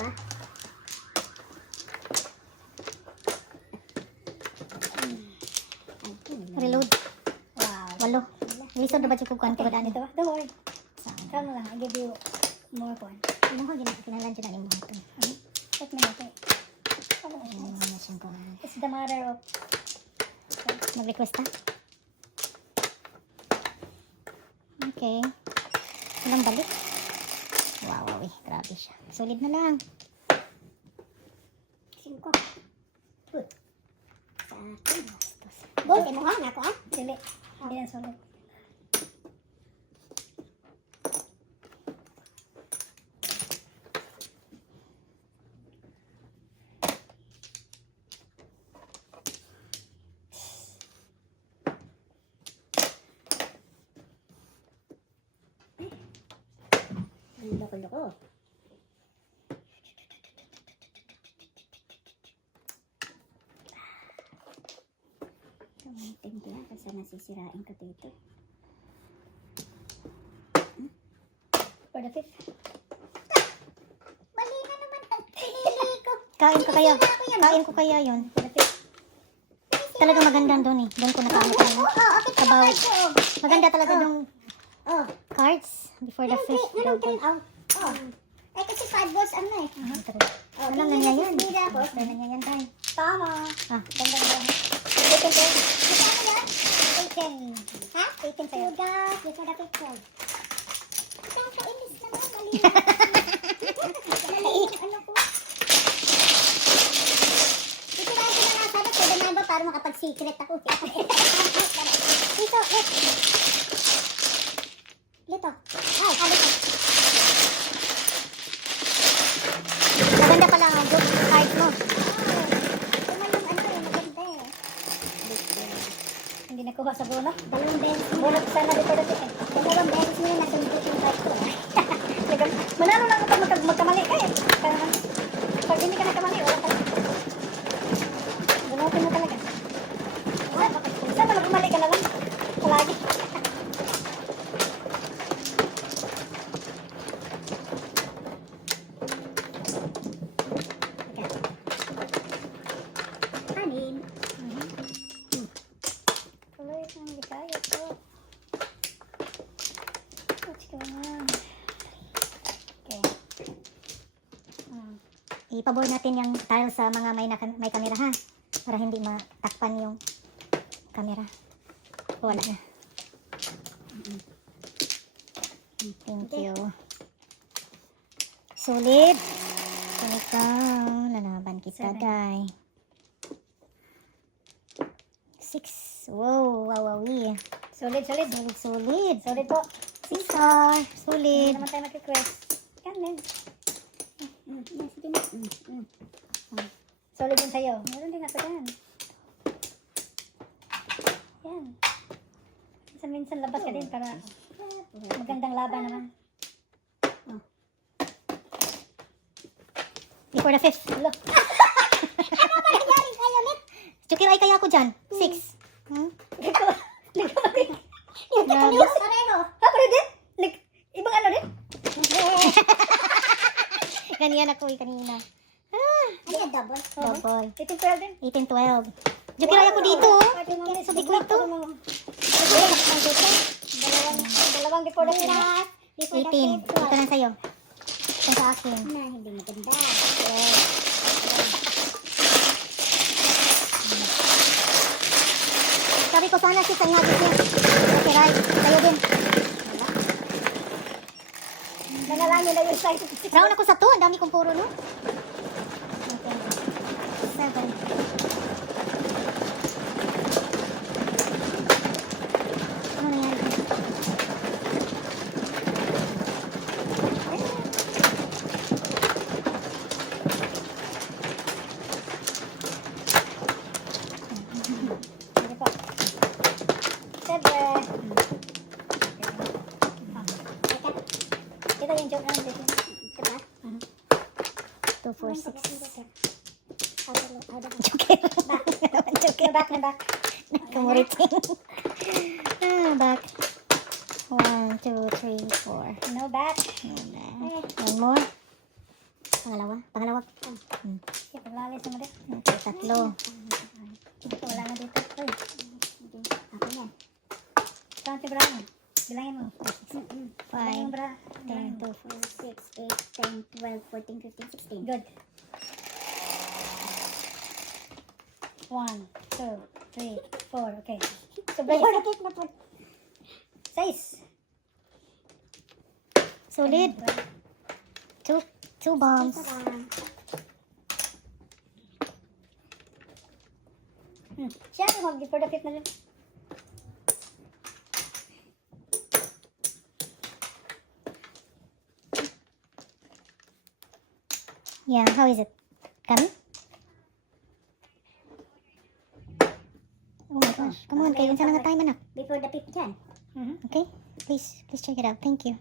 ah. Reload. Wow. 8. Lisod na ba yung kukuhan ko ba daan Ito ito? ba? Don't worry. Saan? Come lang. I'll give you more fun. Inuha, kinalan dyan ang imuha ito. Take me okay. It's the matter of... Mag-request ha? Okay. Walang balik. Wow, grabe siya. Solid na lang. 5. Good. Sa akin. Gold, imuha na ako ah. Dili. Hindi na solid. Loko-loko. Timpla kasi nasisirain ko dito. For the 5th. Mali na naman ang pinili ko. Kain ko kaya. Kain ko kaya yun. For the 5th. Talaga maganda doon eh. Doon ko nakaano ko yun. Okay. Sabaw. Maganda talaga yung Oh. cards before the 5th. Oh. Eh kasi 5 balls ano eh. Walang nanyayan. Bida ako. Walang nanyayan tayo. Tama. Ah. Ganda na yan. 18 ko. Magkano yan? 18. Ha? 18 sa'yo. Before the 5th. Nakakainis naman. Mali. Mali. Ano ko? Dito ba ako nanasabi? Pwede na ba para makapag-secret ako? Dito. Dito. Ay, dito. Maganda pala ang cards mo. Hindi nakuha sa bono. Dalawang beses. Bono ko sana dito dito eh. Dalawang beses mo yung nasundot yung card ko. Manalo lang kapag magkamali ka eh. Pag hindi ka nagkamali, wala ka lang. Bunutin mo talaga. Sana magkamali ka na lang. Palagi. Kanin. Tuloy ang ligaya ko. What's going on? Okay. Ipaboard natin yung tile sa mga may camera ha. Para hindi matakpan yung camera. Wala na. Thank you. Solid. So ikaw, lalaban kita, 7. day. 6. Wow, wawawi. Solid, solid. Solid, solid. Solid po. 6 star. Hindi Solid. naman tayo mag-request. Kanin. Sige na. Solid din sa'yo. Meron din ako yan. Yan. Minsan labas ka din para magandang laban naman. Before the 5th. Hello. Ano ba nangyari kayo, Nick? Chukir ay kaya ko dyan. 6. Liko. Yung Grabe. news. Pareho. Ha, pareho din? Ibang ano din? Ganyan ako kanina. Ano yan, double? Double. 18-12 din? 18-12. Chukir ay ako dito. Sabi ko ito. Dalawang before the 18. Ito na sa'yo. Ito sa akin. Hindi maganda. Sabi ko sana si Sanyagis niya. Okay, right. Sa'yo din. Nanalangin na yung size. Round ako sa 2. Ang dami kong puro, no? Okay. 7. Ano nangyari? Sige po. 7. Ito yung joke namin dito. Diba? 2, 4, 6. Joke. Back na back. Kumuriting. Back. 1, 2, 3, 4. No back. One more. Pangalawa. Sige, paglalis naman din. Okay, 3. Wala na dito. Uy, Ako na. count yung bra mo. Bilangin mo. 5, Bilangin yung bra. 10, 2, 4, 6, 8, 10, 12, 14, 15, 16. Good. 1, 2, 3, 4. Okay. Sobra Ay, yun. sakit na po. 6. Solid. 2 bombs. Ito lang. Siya, mag-for the fifth na rin. Yeah, how is it? Coming? Oh my gosh. Come on, kayo. Unsa na nga tayo manak? Before the fifth yan. Okay? Please check it out. Thank you.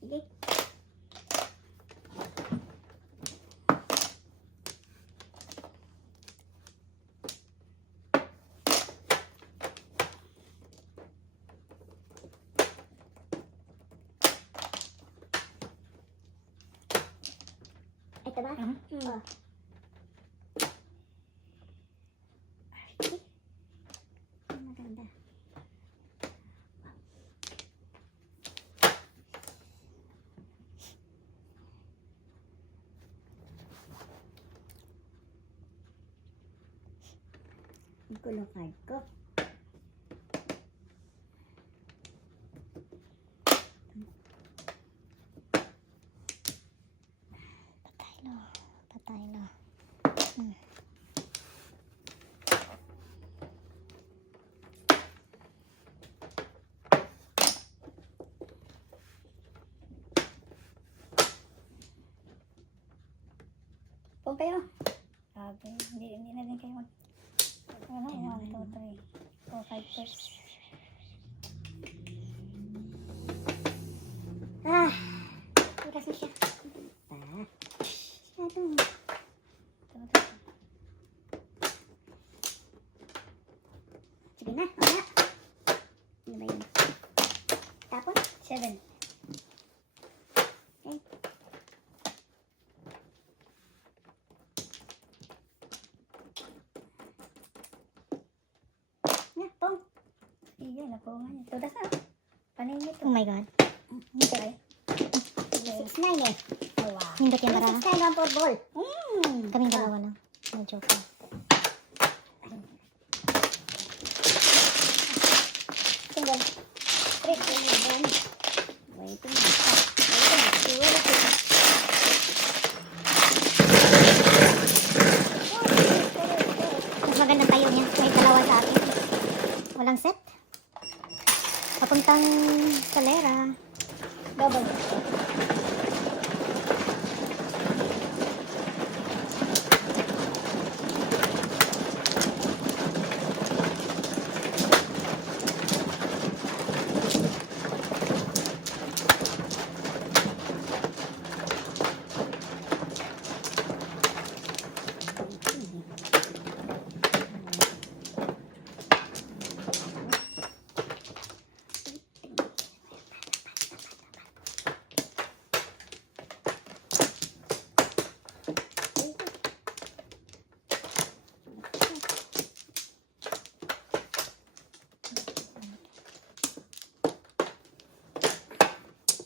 Sige. Ito ba? Oh. Ay, maganda. Ang gulo card ko. Patay lo. Kung kayo. Sabi, hindi na din kayo mag... Ano, 1, 2, 3, 4, 5, 6. Ah! Oras na siya. Ah! Masyadong. Sige na, wala. Ano ba yun? Tapos? 7. Okay. Na, pong. Iya, nakuha niya. Tudas na. Paningit. Oh my god. Okay. 6-9 eh. Oh, wow. Nindot yung Ano baraha. 6-9 ang ball? Kaming dalawa lang. No joke lang. Single. 3. Waiting na. Waiting na. Mas magandang tayo niya. May dalawa sa akin. Walang set. Papuntang Calera. Double.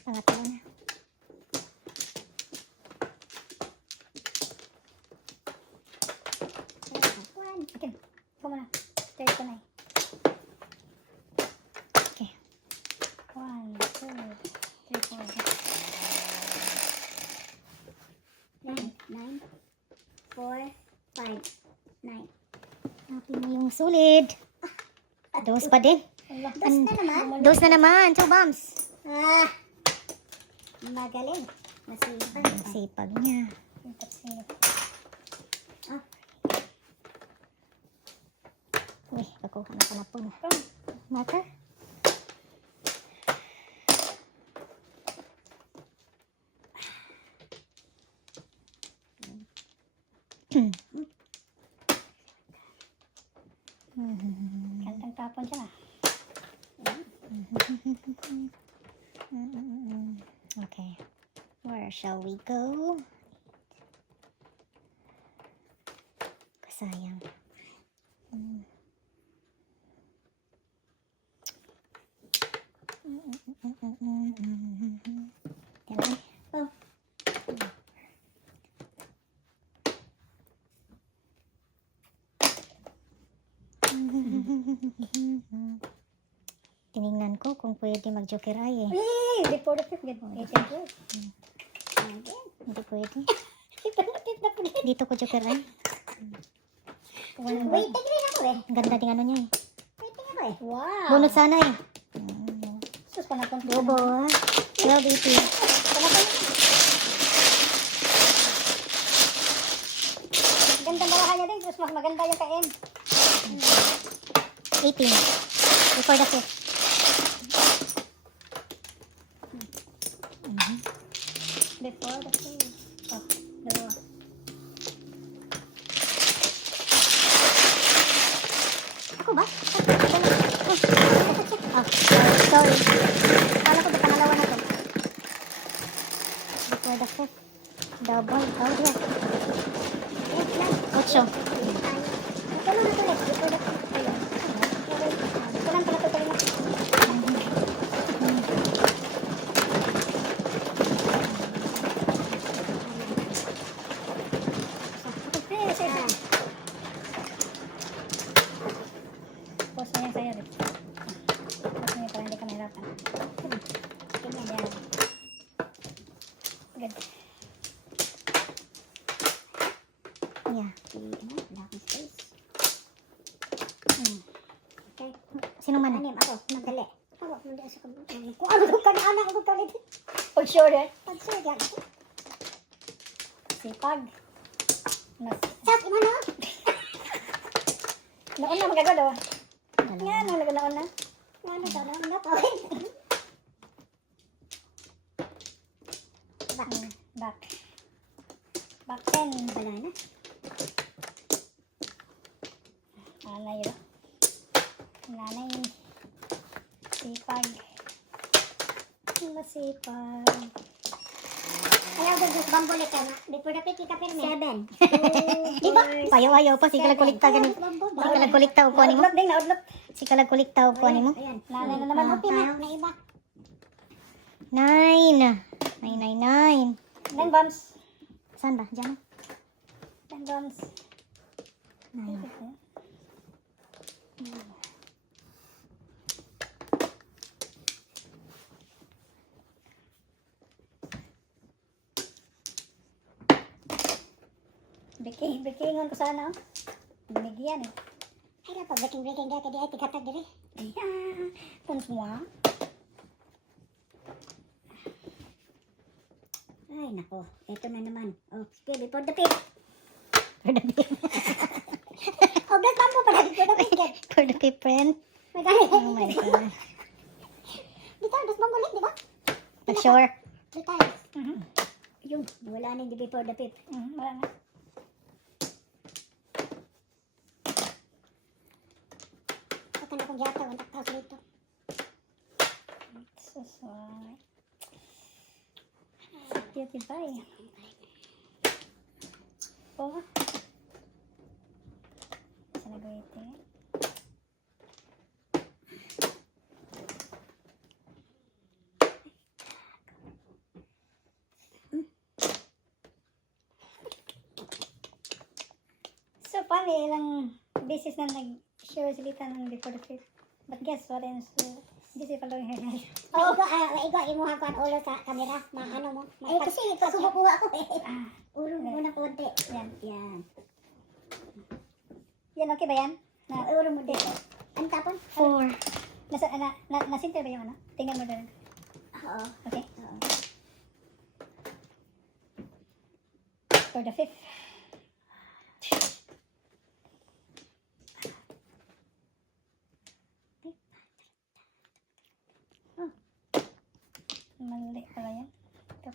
Pangatlo na. Okay. Come on. Third ko na eh. Okay. 1, 2, 3, 4. 9, 4, 5, 9. Natin mo yung solid. Dos pa din. Dos na naman. Dos na naman. 2 bombs. Ah! Magaling. Masipag. Ang sipag niya. Ah. Uy, pakuha na panapon. Come. Marker? Kantang tapon siya na. Okay. Where shall we go? Sayang. Yan. Oh. Tiningnan ko kung pwede mag-joker eye eh. Hey, before the fifth, get 18 Hindi pwede. Before the fifth na po. Dito ko joker eye. Wait, tignan ako eh. Ang ganda din ano niya eh. Waiting ako eh. Wow. Bunot sana eh. Sus, panapon. Bobo ah. 1280. Panapon. Ganda barahan niya din. Terus mas maganda yung ka-M. 18. Before the fifth. Before the fifth. Oh, dalawa. Ako ba? Oh, sorry. Kala ko ba pangalawa na to? Before the fifth. Double. Oh, yeah. Wait lang. 8. Ito lang ito ulit. Before the fifth. Ayun. Ito lang pala ito pala. Pause mo yan sa'yo, Rick. Pause mo yan para hindi ka mahirapan. Tingnan yan. Good. Yeah. Wala akong space. Okay. Sino man? Anim ako. Madali. Hawak mo dyan sa kabutan. Kung ano ka na anak ko kalit. Pag sure eh. Pag sure dyan. Sipag. Mas. Stop! Imano? Naon na magagalo. Dalawa. Yan, naon na. Ano daw naman na tawin? Back. Back. Back 10. Wala na. Nanay yun. Nanay. Sipag. Masipag. Ayaw doon just bambulit ka na. Before the pick, ka pirme. 7. Diba? Payo-ayo pa. Sige nagkulikta ganun. Sige nagkulikta upuan mo. Naudlot din, naudlot. Sige nagkulikta upuan mo. Ayan. Nanay na naman. Okay na. Na iba. 9. 999. 10 bombs. Saan ba? Diyan. 10 bombs. 9. Bikingon ko sana. Binigyan eh. Ay na pa. Breaking ka. Kadi ay tigatag diri. Ayan. Kung semua. Ay nako. Ito na naman. Oh, speed before the pick. For the fifth. Oh, black bamboo pala. Before the pick. For the fifth friend. May gani. Oh my God. Dito, just bambulit, di ba? Not sure. 3 times. Mhm. Yun. Wala na yung before the pick. Wala na. Ito na kong yata. 1,000 dito. Susway. Beauty pie. Oh. Sa nag-waiting. So, paano ilang beses na nag-share sila ng before the fifth? But guess what else? This is pala yung hair. Oh, igo, imuha ko ang ulo sa camera. Ano mo? Eh, kasi pagkukuha ko eh. Ulo mo na konti. Yan. Yan. Yan, okay ba yan? Na, Ulo mo dito. Ang tapon? 4. nasinter ba yung ano? Tingnan mo doon. Oo. Okay. Oo. For the fifth.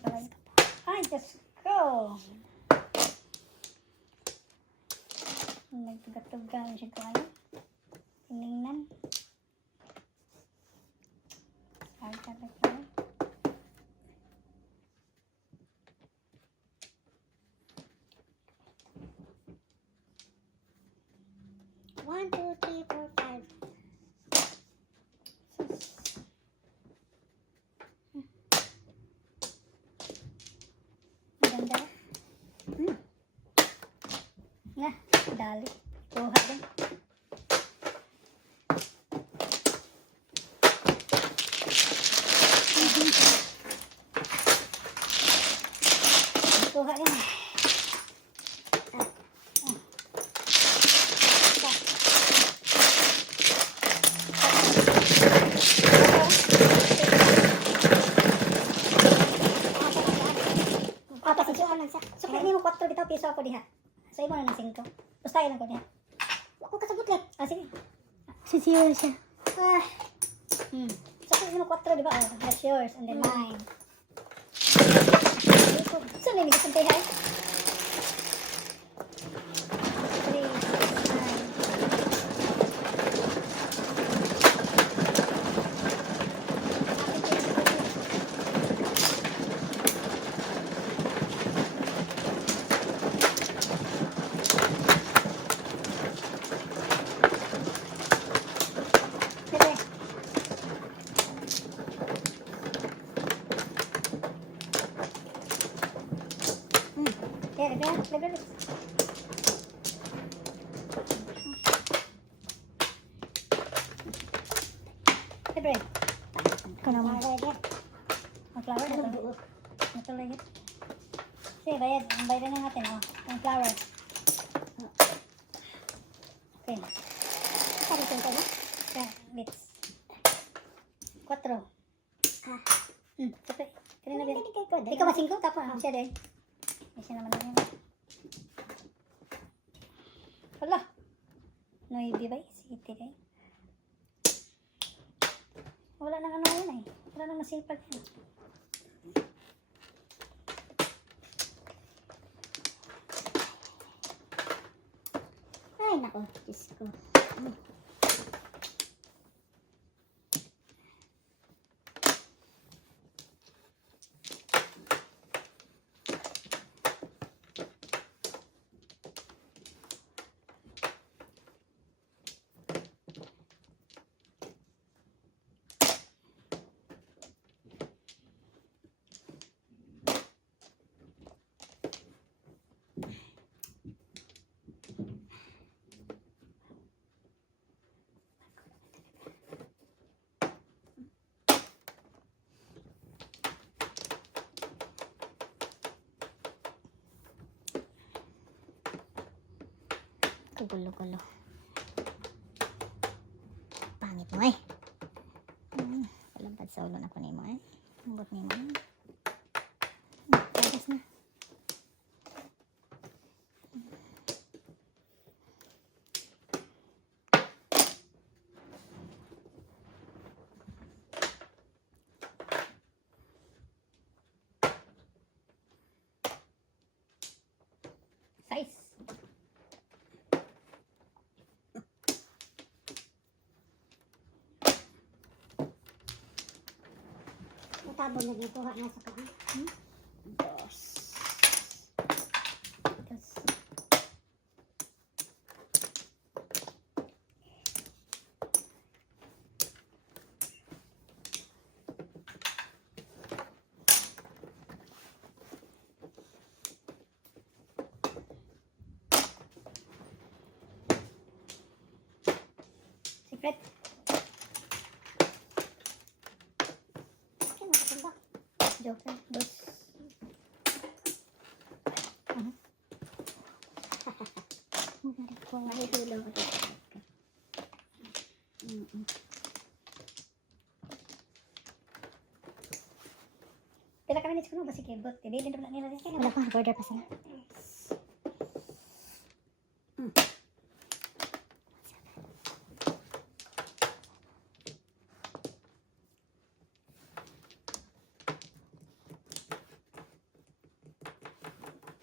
Ay, ay, Diyos ko. Nagtugat-tugan siya ko ano. Tinignan. Ay, talaga. One, two, three, four, five. Maganda. Na, dali. Kuha din. Kuha din. Apa si Joan sa? So, kaya mo 4 dito, piso ako diha. So, imo na ng 5. Pustahin lang ko diha. Ako kasabot lang. Ah, sige. Sisiyo siya. Ah, So, kaya mo 4, di ba? Oh, that's yours, and then mine. So, may nagiging tayo. 3, 9. Sige. Yeah, libre. Libre. Ikaw naman. Ang flower na to. Natuloy yun. Sige, bayad. Ang bayaran na natin, oh. Ang flower. Okay. sabi ko ba? Kaya, bits. 4. Okay. Kaya na Hindi kay ko. ikaw ba 5? Tapos, siya din. May siya naman na yun. Wala. Noibi ba? City kayo. Wala nang ano yun eh. Wala nang masipag yun. Ay, nako. Diyos ko. Gulo-gulo. Pangit mo eh. Palampad sa ulo na ko ni mo eh. Ambot ni mo. Tapos na. Size. Natabon na dito. Ha, nasa ka. Dos. Tapos, secret. Kaya nakatanda. Joke lang. Dos. Kung mahihulog ako. Pila ka minutes ko no? Kasi kibot. Ibili na nila rin. Wala pa. Border pa sila.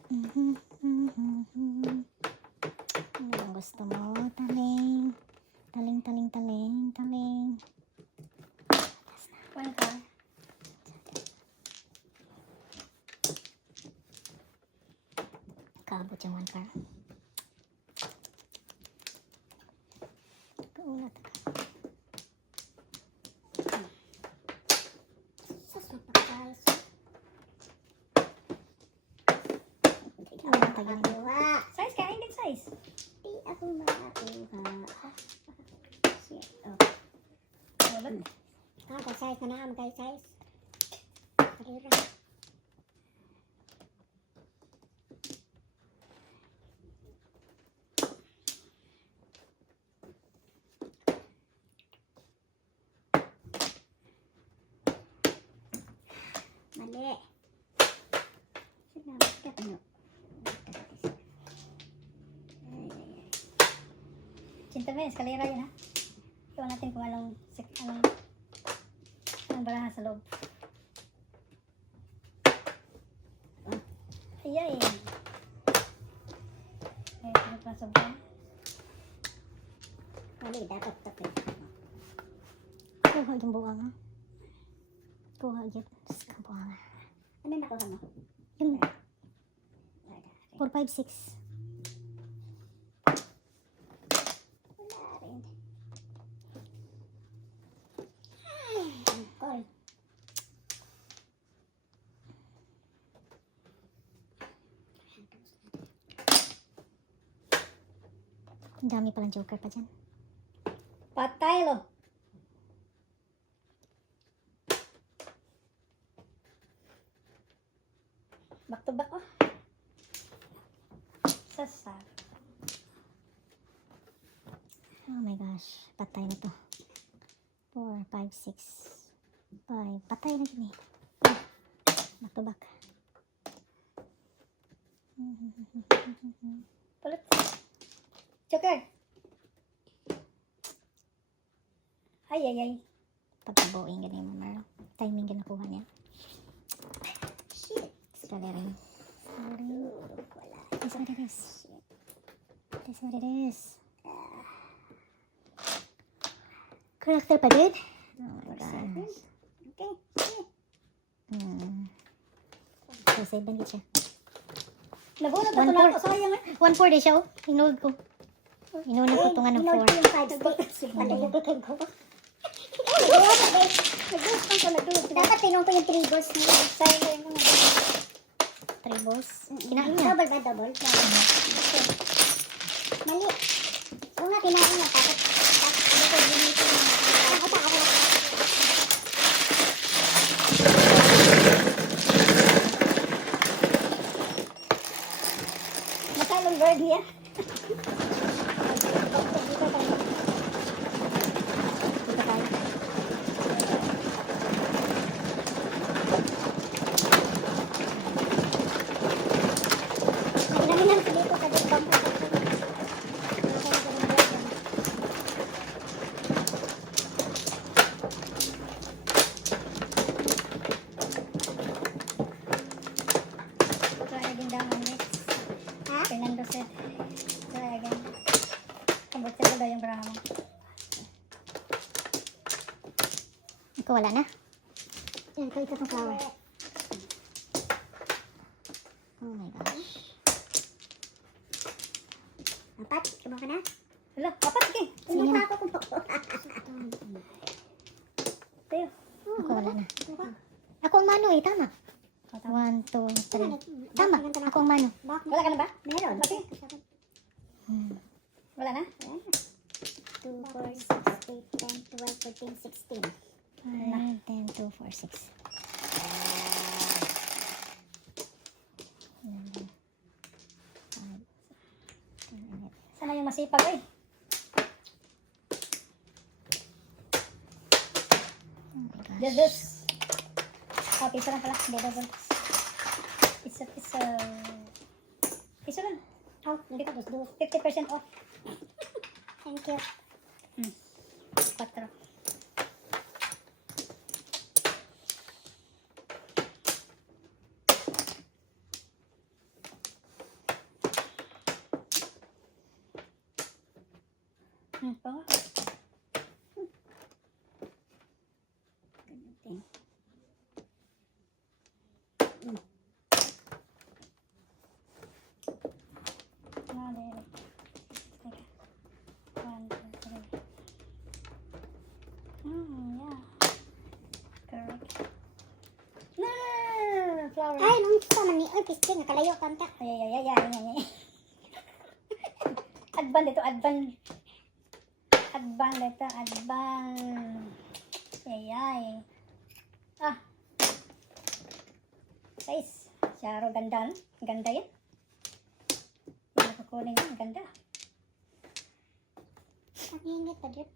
Ano ang gusto mo? Taling. Taling, taling, taling, taling. One car. Kaabot yung 1 car. Kaulat ka. Sus, mapakay. Ano ang tagalan? Makakuha. Size ka, hindi size. Di ako makakuha. Shit. Oh. Wala. Kay size na naman kay size. Karira. Mali. Salamat ka ano. Cinta mo, eskalera yun ha. Iwan natin kung anong barahan sa loob. Ayay. Eh, pinapasok ko. Mali, dapat tapit. Kuha yung buwang. Kuha yung buwang. Ano nakuha mo? Yung Wala. 4, 5, 6. Wala rin. Ay, angkol. Ang dami palang joker pa dyan. Patay lo. Back to back oh. Sasar. Oh my gosh. Patay na to. 4, 5, 6, 5. Patay na din eh. Back to back. Pulot. Joker. Ay, ay, ay. Pagkabuing ganyan mo, Marlo. Timing ka nakuha niya. Shit. Skalering. Skalering. Wala. That's what it is. That's what it is. Character pa din? Oh my gosh. Okay. Okay. So, save din siya. Nabunod na ito na ako. Sayang eh. 1-4 din siya, oh. Inold ko. Inuna ko ito nga ng Inood 4. ko yung 5 sticks. Palagay ko. Nag-gusto ko, nag-gusto. Dapat tinong ko yung 3 balls niya. Sayang ko yung mga. 3 balls. Kinain niya. Double ba double? Mali. Oo nga, kinain niya. Tapos dito ginito niya. Ako. Masalong bird niya. Dito tayo. Naginaminan ko dito sa dito. Try again down on next. Ha? Fernando said, try again. Kumba't sa daw yung braha mo. Ikaw wala na? Yan, ito itong flower. Oh my gosh. Apat? Kama ka na? Hala, apat sige. Sige Hindi na. pa ako kung Tayo. Ako wala na. Ako ang mano eh, tama. 1, 2, 3. Tama, ako ang mano. Wala ka na ba? Meron. Pati? Wala na? 2, 4, 6, 8, 10, 12, 14, 16. 5, 10, 2, 4, 6. Sana yung masipag eh. Oh my gosh. Dedos. Ah, piso lang pala. Dedos. Piso. Piso lang. Oh, dito, dos. 50% off. Thank you. 4. Yeah. Correct. No! Flower. Ay, nung sa man ni, ay, piste, nakalayo kanta. Ay. Advan dito, advan. Advan dito, advan. Ay. Ah. Guys, Syaro, ganda, no? Ganda yan. Hindi ko kunin yan, ganda. Ang init pa dito.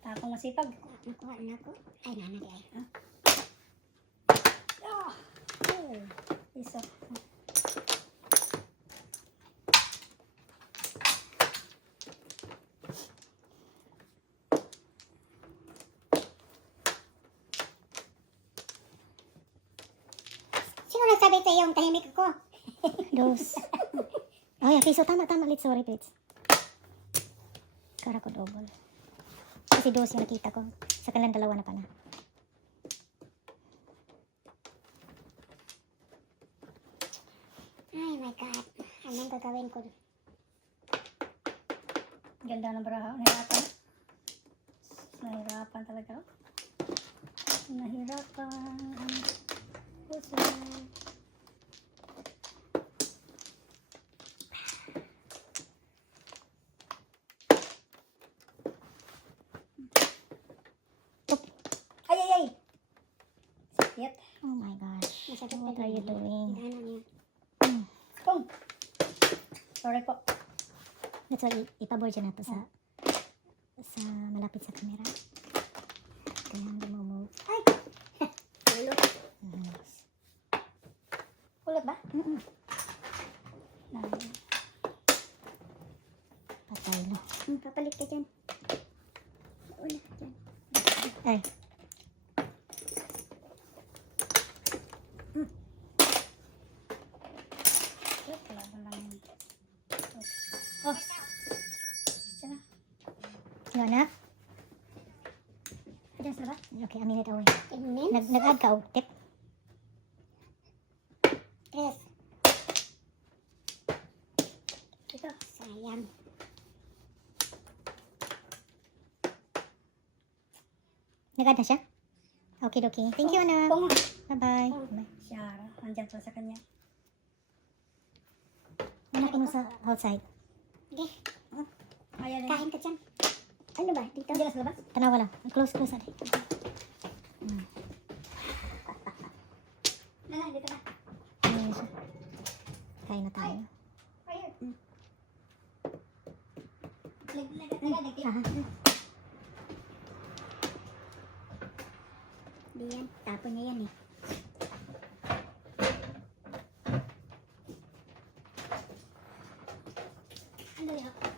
Takong masipag. Nakuha na ako. Ay, nanag ay. Ah. Oh. Isa. Sino nagsabi sa iyong tahimik ako? Dos. Ay, okay. So, tama. Let's sorry, please. Kara ko double. Kasi dos yung nakita ko. Sa kanilang dalawa na pala. Ay, my God. Anong gagawin ko? Ganda ng baraha. Nahirapan. Nahirapan talaga. Nahirapan. Puso. Ay! Sakit. Oh my gosh. Masakit What pa are you din. doing? Ano niya? Pum! Sorry po. That's why ipaboard siya na to sa malapit sa camera. Kaya hindi mo move. Ay! Ulo. Nice. Kulot ba? Patay no. Papalit ka dyan. Ulo, dyan. Ay. Wala lang yun. Oh! Diyan na. Yung anak? Diyan sa labas. Okay, a minute away. Tingnin. Nag-add ka o tip? Tres. Ito. Sayang. Nag-add na siya? Okay. Thank you, anak. Pum! Bye-bye. Oh. Bye. Syaro. Nandyan pa sa kanya. Anak mo sa outside. Okay. Ayan na. Kain ka dyan. Ano ba? Dito? Diyan na sa labas. Tanawa lang. Close ate. Nana, dito na. Ayan na siya. Kain na tayo. Ayun. Nagdagdag. Aha. Di yan. Tapon niya yan eh. Andali ako.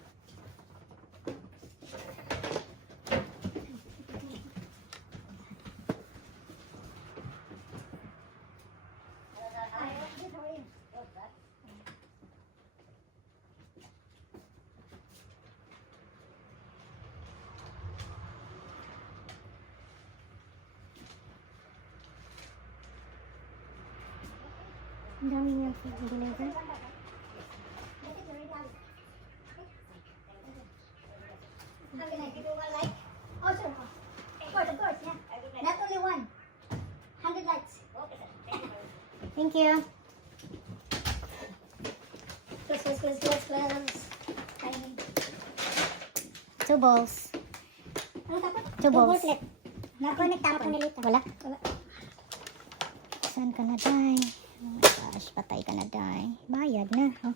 Ang dami niya i-deliver. How can I give you one like? Oh, sure. Of course, yeah. Not only one. 100 likes. Thank you. Close. Timing. 2 balls. Ano tapos? 2 balls. Double flip. Ako nagtapon na dito. Wala? Wala. Saan ka na, Day? Oh my gosh, patay ka na, Day. Bayad na. Oh.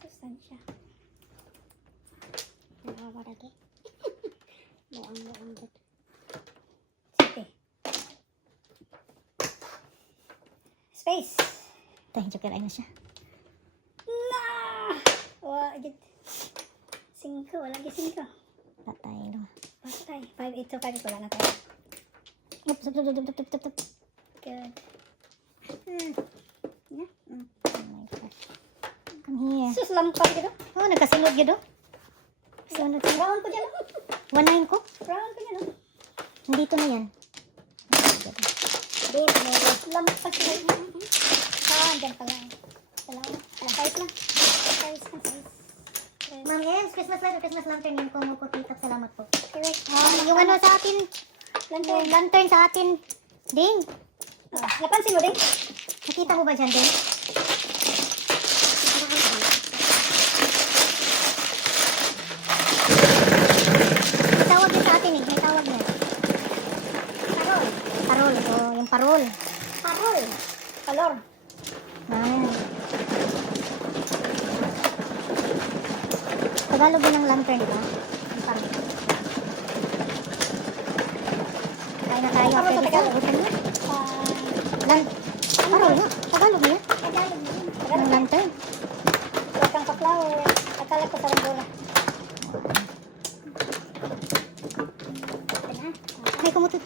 Sustansya. Nakawa lagi. Buang dito. Sige. Space. Tay, joker ay na siya. Na! Wagit. 5. Wala gi 5. Patay no. Patay. 5, 8, so 5. Wala na tayo. Oops. Good. Yeah. Oh my gosh. Come here. Sus, lampag gitu. Oh, nagkasunod yun, oh. Sunod. Round ko dyan, oh. 1-9 ko. Round ko dyan, oh. Nandito na yan. Din, meron. Lamok pa siya. Andyan pala. Dalawa. Size lang. Size na size. Ma'am, yes, Christmas light or Christmas lantern yung kumukutikap. Salamat po. Correct. Yung ano sa atin, yung lantern sa atin. Ding, Napansin mo din? nakita mo ba dyan, Ding? May tawag din sa atin eh. May tawag niya. Parol. Parol. O, yung parol. Parol. Color. Ah. Tagalog din ng lantern, di ba? Yung parol. Kain na tayo. Parol sa Pwede Tagalog. sa utan mo. Ah, Parol nga. Tagalog niya. Tagalog na yun. Yung lantern. Huwag kang pa-flower. Akala ko sa rambola. Ito na. Ay, kumutut.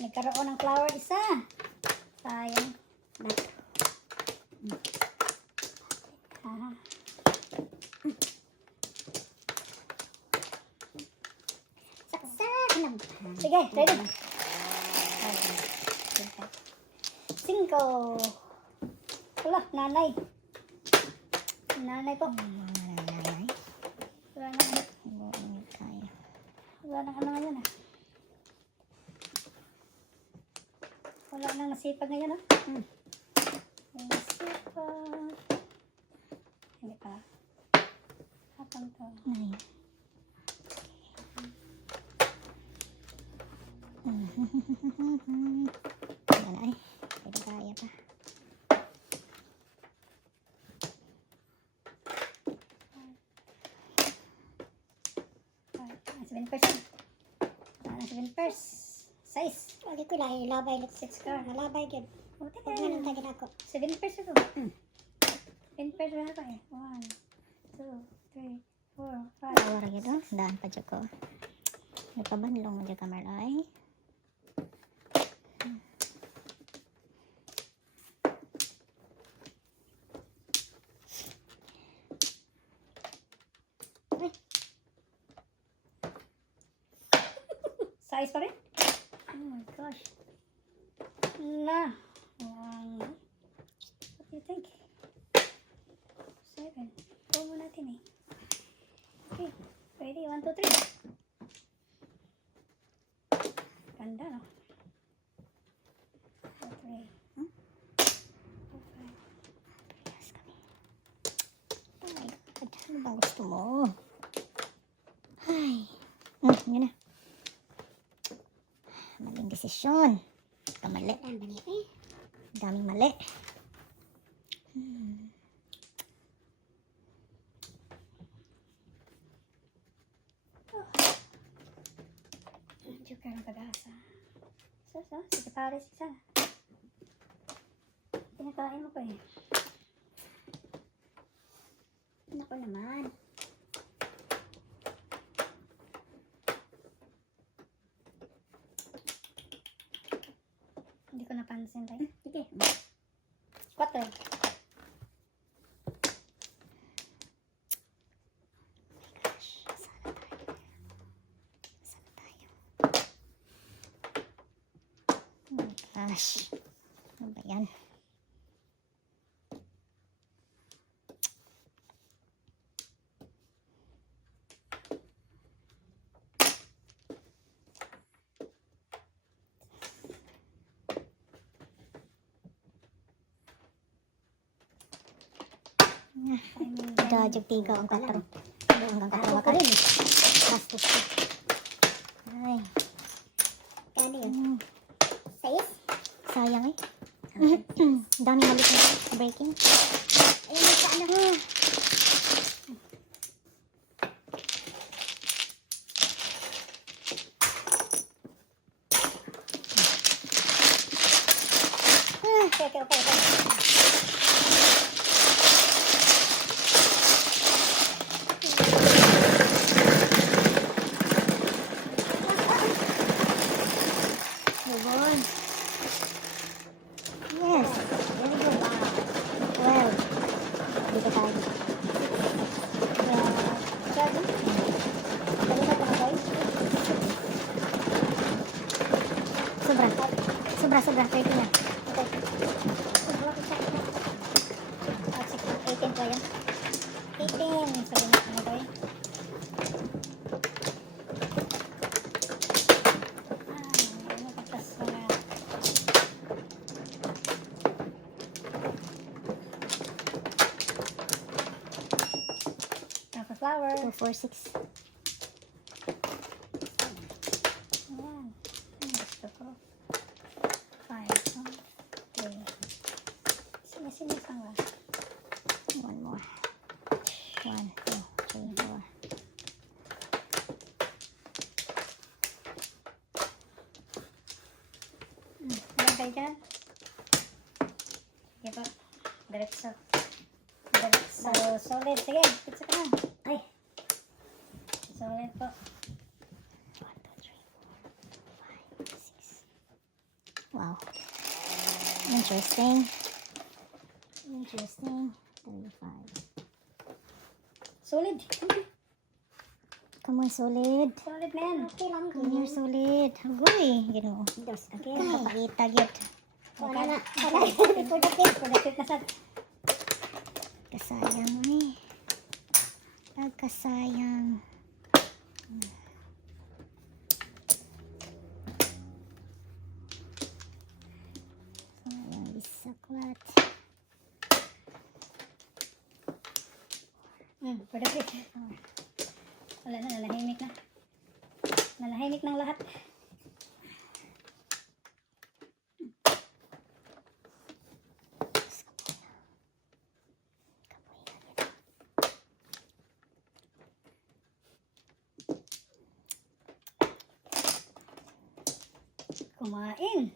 Nagkaroon ng flower isa. Sayang. Ah. Saksak lang. Sige, ready? 5. Wala, nanay. Nanay po. Nanay. Wala nang, Tayo. wala nang ano ngayon ah. Wala nang nasipag ngayon ah. May nasipag. Hindi pa. Hapang to. Nay. Yan ay. Pwede kaya pa. Ah, 7%. Ah, 7%. Size. Wali ko lang, ilabay lang. 6 ka. Malabay yun. Buti Huwag ka. nga nang tagin ako. 7% ito. 10% na pa eh. 1, 2, 3, 4, 5. Tawar yun doon. Daan pa dyan ko. Nagpabanlong mo dyan kamarlay. Size pa rin? Oh my gosh. Na. What do you think? 7. Go mo natin eh. Okay. Ready? 1, 2, 3. Ganda no? 2, 3. 4, 5. Oh my God. Ano bang gusto mo? Ay. Yun na. Maling desisyon. Kamali. Ang bali eh. Daming mali. Medyo ka ng pag-asa. Sige Paris, isa. Pinakain mo pa eh. Naku naman. Hindi ko napansin tayo. Sige. 4. Gosh. Ano ba yan? Dadyo tiga ang katro. Hanggang katawa ka rin. Bastos ko. Ay. Kano yun? Mm, 6? sayang eh. Dami malit na breaking. Ayun sa ano. Okay, okay. Yun. Yes. Very good. Wow. 12. Dito tayo. Yeah. 7. Sobra. Sobra, sobra. 30 na. Okay. Sobra ko siya. 18 po yan. 18. Sabi na ano gawin? Ano katas mga... Tapos flower. 2, 4, 6. Ayan. Gusto ko. 5, 3. Sinisang ba? One more. 1, 2, 3, 4. Ayan kayo dyan. Sige po. Diretso. Diretso. Solid. Sige. Pizza ka na. Ay. Solid po. 1, 2, 3, 4, 5, 6. Wow. Interesting. Interesting. 35. Solid. Come on, solid. Solid na yan. Okay lang. Come here, solid. Agoy. Ginoo. Dos. Okay. Kapakita, git. Wala na. Productive na sad. Kasayang eh. Pagkasayang. Sayang bisakwat. Productive. Wala na. Nalahimik na. Nalahimik ng lahat. Kumain.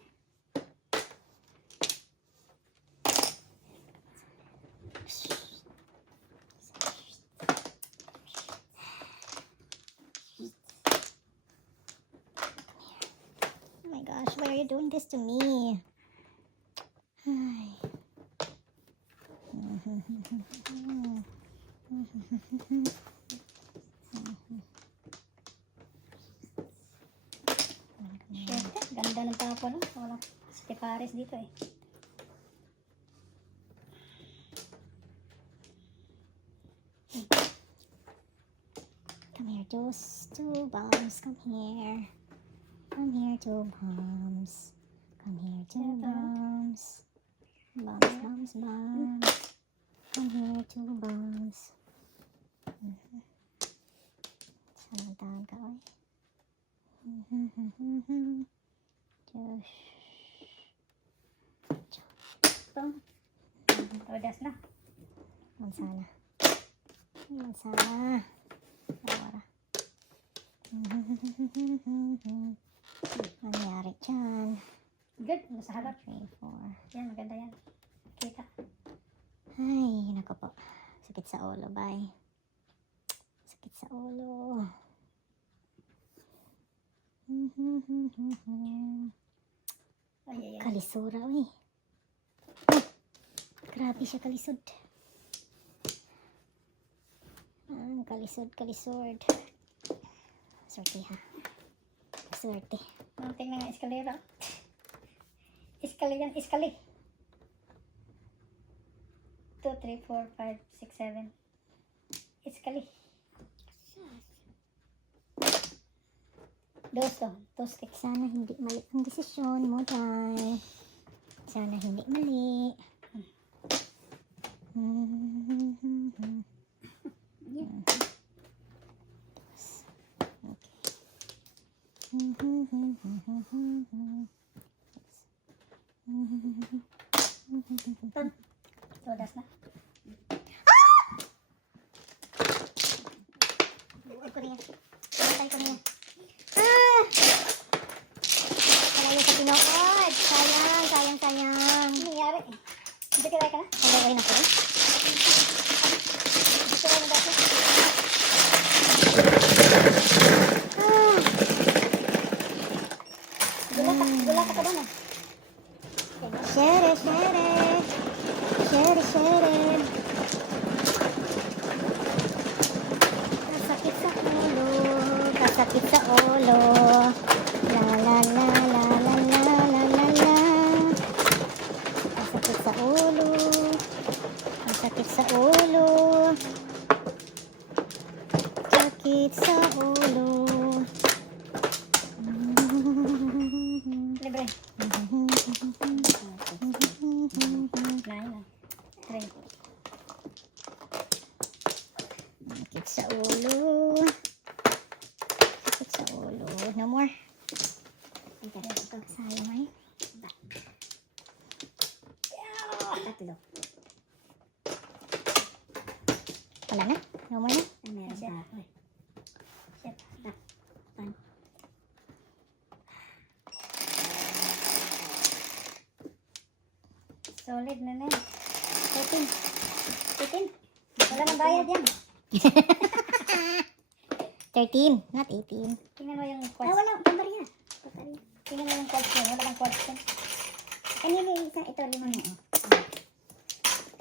Oh my gosh, why are you doing this to me? Ay. Shit. Ganda ng tapo no. Walang stipares dito eh. Come here, just 2 bombs. Come here. Come here, 2 bombs. Come here, 2 bombs. Bombs, bombs, bombs. Come here, 2 bombs. Saan tawag ka, oy? Just. Ito. Todas na. Mansana. Mansana. Awara. Nangyari dyan. Good. Nasa harap. 3, 4. Yan. Maganda yan. Kita. Ay, nako po. Sakit sa ulo, bye. Sakit sa ulo. Ay, ay, ay. Kalisura, uy. Grabe siya kalisod. Kalisod. Swerte ha. Swerte. Tingnan nga eskalera. Iskali yan. Iskali. 2, 3, 4, 5, 6, 7. Iskali. Dos to. Dos sticks. Sana hindi mali ang desisyon mo, Day. Sana hindi mali. Todas na. Buhay ko niya. Buhay ko niya. Kalayo sa pinood. Sayang. Nangyari. Hindi kaya ka na? Kalayo na ko. Gusto ko na dati. Gula ka doon ah. Share. Kasakit sa ulo. La la la la la la. Wala na? No more na? Meron Shit. pa. Uy. Shit. Pan. Solid na na. 13. 13. Wala nang bayad yan. 13, not 18. Tingnan mo yung Ah, quartz. wala. Pambarya. Tingnan mo yung quartz yun. Wala bang quartz yun. Ano yung isa? Ito, 5.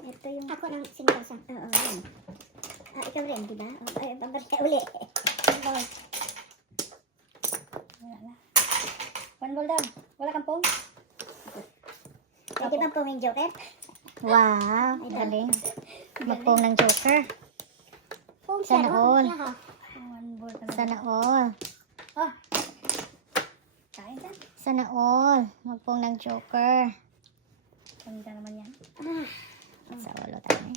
Ito yung... Ako ng 5,000. Oo, yan. Ah, ikaw rin, di ba? Oh, ay, pambarya uli. Wala na. One ball down. Wala kang pong? Pwede bang puming joker? Wow, galing. Magpong ng joker. Pum Sana all. One ball talaga. Sana all. Oh. Kain ka. Sana all. Magpong ng joker. Ganda naman yan. Ah, Sa ulo tayo.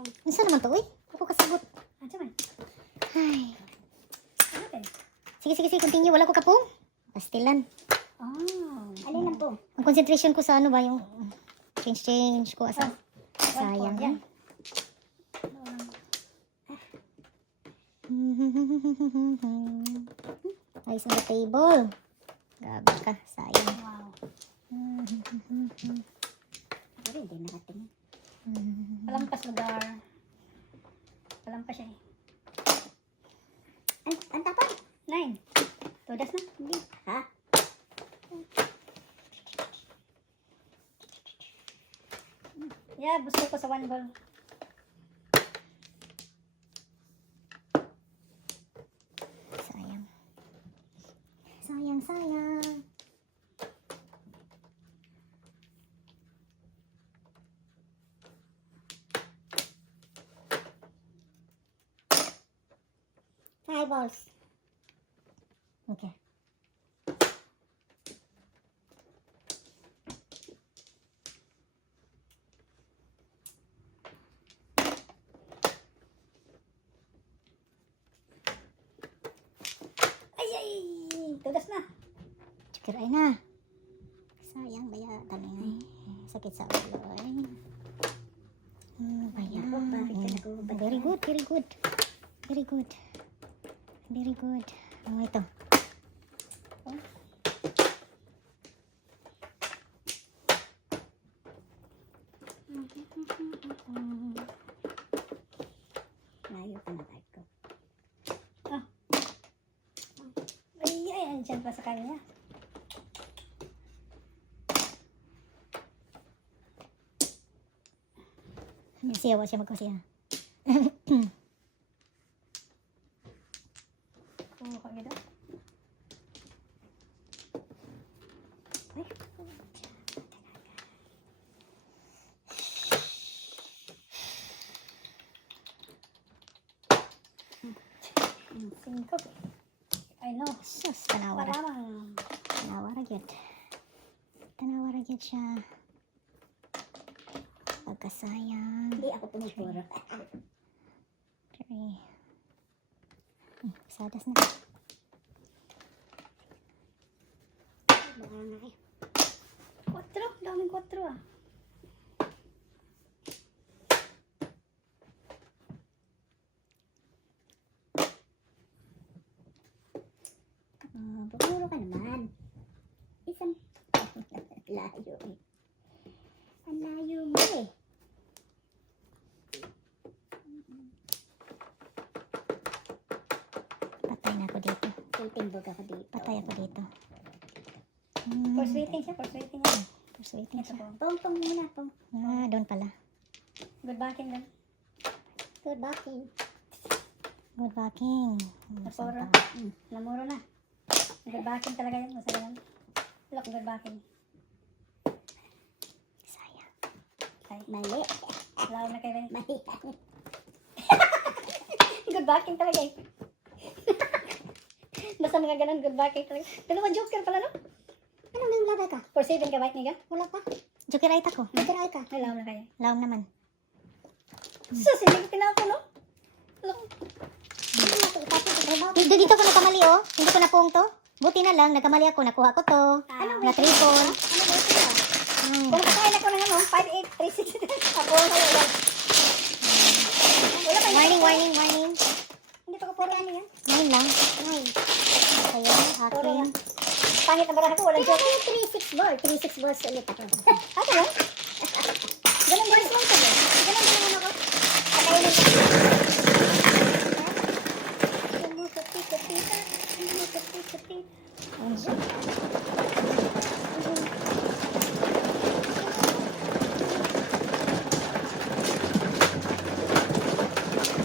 Ano naman to, uy? Ako kasagot. Ah, saman. Ay. Ano din? Sige, continue. Wala ko kapong. Pastilan. Oh. alin lang po? Ang concentration ko sa ano ba, yung change ko. Asa? Sayang. Yan. Ayos on the table. Gabi ka. Sayang. Wow. Ako rin, hindi nakatingin. Palampas lugar. Palampas siya eh. Ang tapang? 9. Tudas na. Hindi. Ha? Yeah, gusto ko sa one ball. Sayang. Sayang. 5 balls. Okay. Ay! Tudas na. Joker ay na. Sayang baya. Tanay. Sakit sa ulo ay. Baya. Ako, bakit ka nagubad? Very good. Ano ito? Layo pa na kahit ko. Ay, andyan pa sa kanya. Siya, siya magkasiya. Oo, kagida. Cinco. I know. Sus, tanawara. Paramang. Tanawara gyud siya. Pagkasayang. Hindi ako pumipuro. Very. Sadas na. Baka nga eh. 4. Daming 4 ah. Pumuro ka naman. Isang... layo eh. Ang layo mo eh. Patay na ako dito. Timbog ako dito. Patay ako dito. Force rating siya. Force rating yan. Persuading Ito siya. po. Pong muna, pong. Doon pala. Good backing lang. Good backing. Good backing. Naporo. Namuro na. Good backing talaga yun. Masaya lang. Look, good backing. Sayang. Ay, Mali. laro na kayo rin. Mali. Good backing talaga eh. Basta mga ganun, good backing talaga. Dalawa joker pala, no? Ano nang lagay ka? For 7 ka, bike niga? Wala pa. Joker ay ko. Nagkaroy ka. Ay, laro na kayo. Laom naman. Sus, hindi ko tinapo, no? Look. Ano na ito? Tapos ito. Dito ko nakamali oh. Hindi ko na pong to. Buti na lang, nagkamali ako. Nakuha ko to. Ano Na triple. Ano ba ito? Kung kakain ako ng ano, 5, 8, 3, 6, ako na yun. Warning, warning, warning. Hindi pa ko puro ano yan. 9 lang. Ay. Ayan, Puro akin. yan. Pangit na baraha ko, walang Kaya joke. kayo 3-6 ball. 3-6 balls ulit ako. Ako yan? Ganun din lang ito. Ganun din naman ako. Kakainin ko. Sumusuti-sutita. Sumusuti-sutita.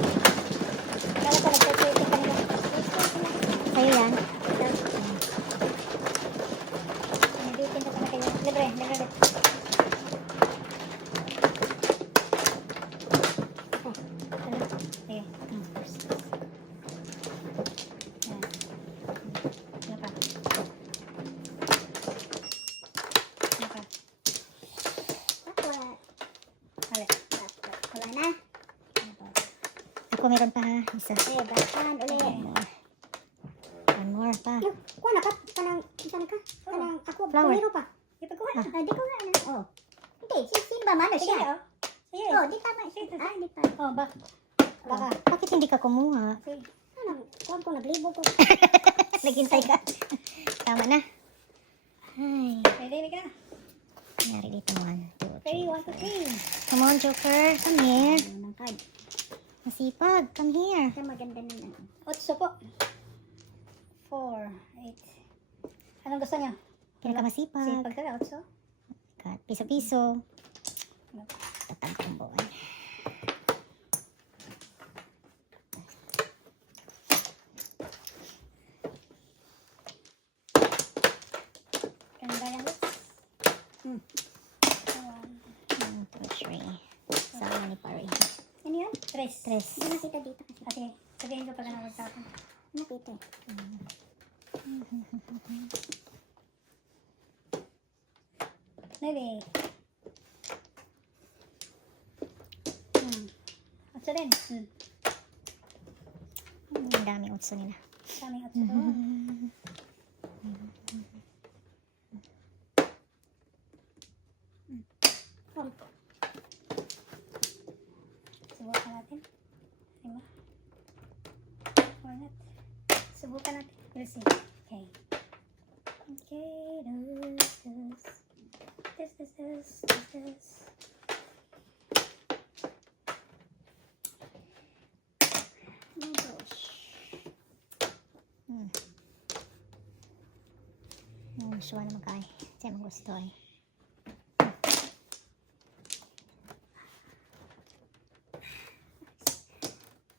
Kala ko nagsusuti ka nila. Sa'yo yan. Nabitin na pala kayo. Libre, libre. Sige. Yan. Ano pa? Ano pa? Aqua. Hali. Wala na. Ano pa? Ako meron pa ha. Isa. Eh, bakan ulit. One more. One more pa. Yung, kuha na ka. Kanang ako. Flower. Pumiro pa. Ipagkuha na. Ah, di ko nga na. Oh. Hindi, sino ba man Sige, siya? oh. Sige. Oh, di tama siya. Sige. Ah, di pa. Oh, baka. Bakit hindi ka kumuha? Sige. Ano, kuha ko, naglibo ko. Naghintay ka. Tama na. Ay. Ready ka? Nangyari dito. 1, 2, 3. Ready, 1, 2, 3. Come on, Joker. Come here. Ano ng card? Masipag. Come here. Ito maganda na lang. 8 po. 4, 8. Anong gusto niya? Pinakamasipag. Sipag ka, 8. Kat. Piso-piso. Tatagtambuan. Ganda yan. Hmm. 1, 2, 3. Sama ni Pari. Ano yun? 3. Tres. Hindi nakita dito kasi. Okay. Sabihin ko pag nakagtapon. Nakita eh. Maybe. 8 din. Ang daming utso nila. Kaming 8 doon. Subukan natin. Lima. Why not? Subukan natin. We'll see. Okay. Okay. This. Oh my gosh. Suwa naman kay. Siya mo gusto eh.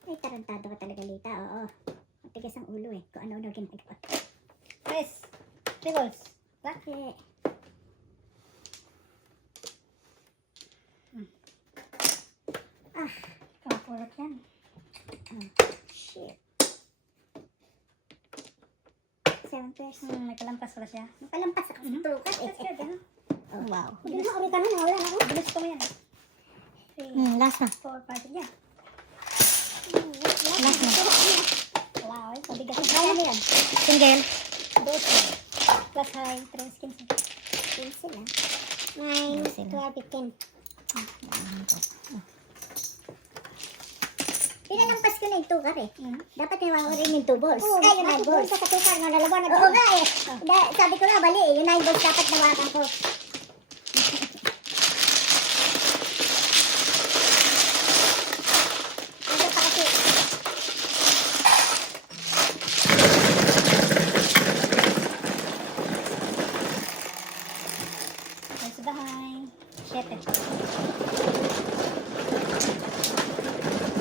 Ay, tarantado ka talaga, Lita. Oo. Matigas ang ulo eh. Kung ano-ano ginagawa. 3 balls. Bakit? Kapulot yan. Shit. 7 pairs. May kalampas pala siya. Palampas ako sa trukat eh. That's good, ano? Wow. Hindi na ulit ka na. Wala na ako. Bilis ko mo yan. 3, Last na. 4, 5, yeah. Last na. Wow, mabigat. Kaya na yan. Single. 12. Plus high, 3 skins. 15 lang. 9, 12, 15. Pinalampas ko na yung tukar eh. Dapat may rin yung 2 balls. Oo, Ay, yung 9 balls. sa katukar na dalawa na Oo nga eh. Sabi ko nga, bali eh. Yung 9 balls dapat nawakan ko. Ano pa kasi? Sa bahay. 7.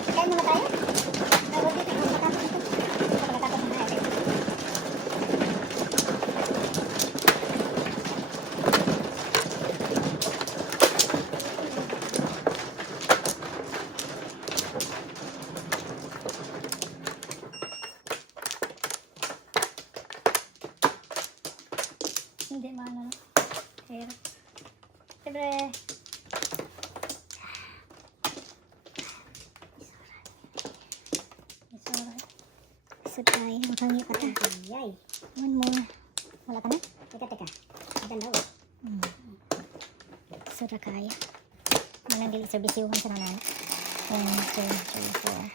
Kaya muna tayo? Tawag dito. Matapos ito. Pagkatapos na tayo. Hindi maano. Pero. Siyempre. It's alright. So tayo. Makangi ka ta. Ayay. One more. Wala ka na? Teka. Dalawa. Sura kaya. Manang dili servisyuhan sa nanan. 1, 2, 3, 4.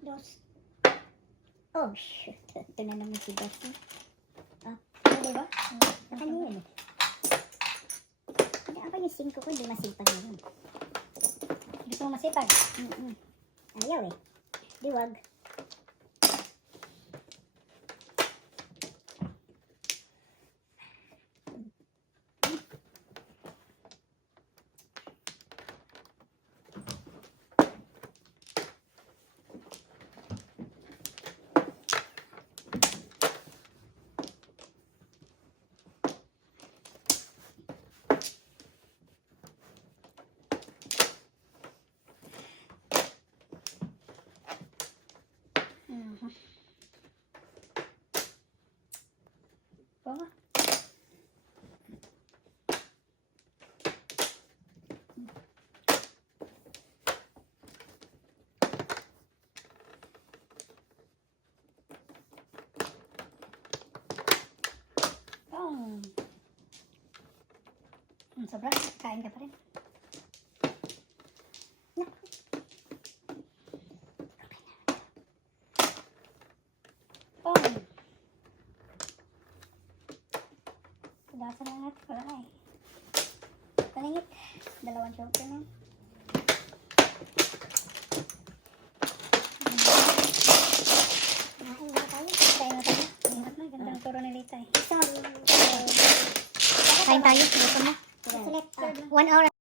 Dos. Oh, shoot. Ito na naman si Dos. Pwede ba? Ano yun? Hindi ako yung 5 ko, hindi masipag na yun. Gusto mo masipag? Ayaw eh. Diwag. Oo. Oh. Sobra. Kain ka pa rin. Oh. Pudasan na natin. Wala na eh. Kalingit. 2 choker na. Kain na tayo. Ingat na. Gandang turo ni Lita eh. Kain tayo. Gusto mo? Select. 1 hour.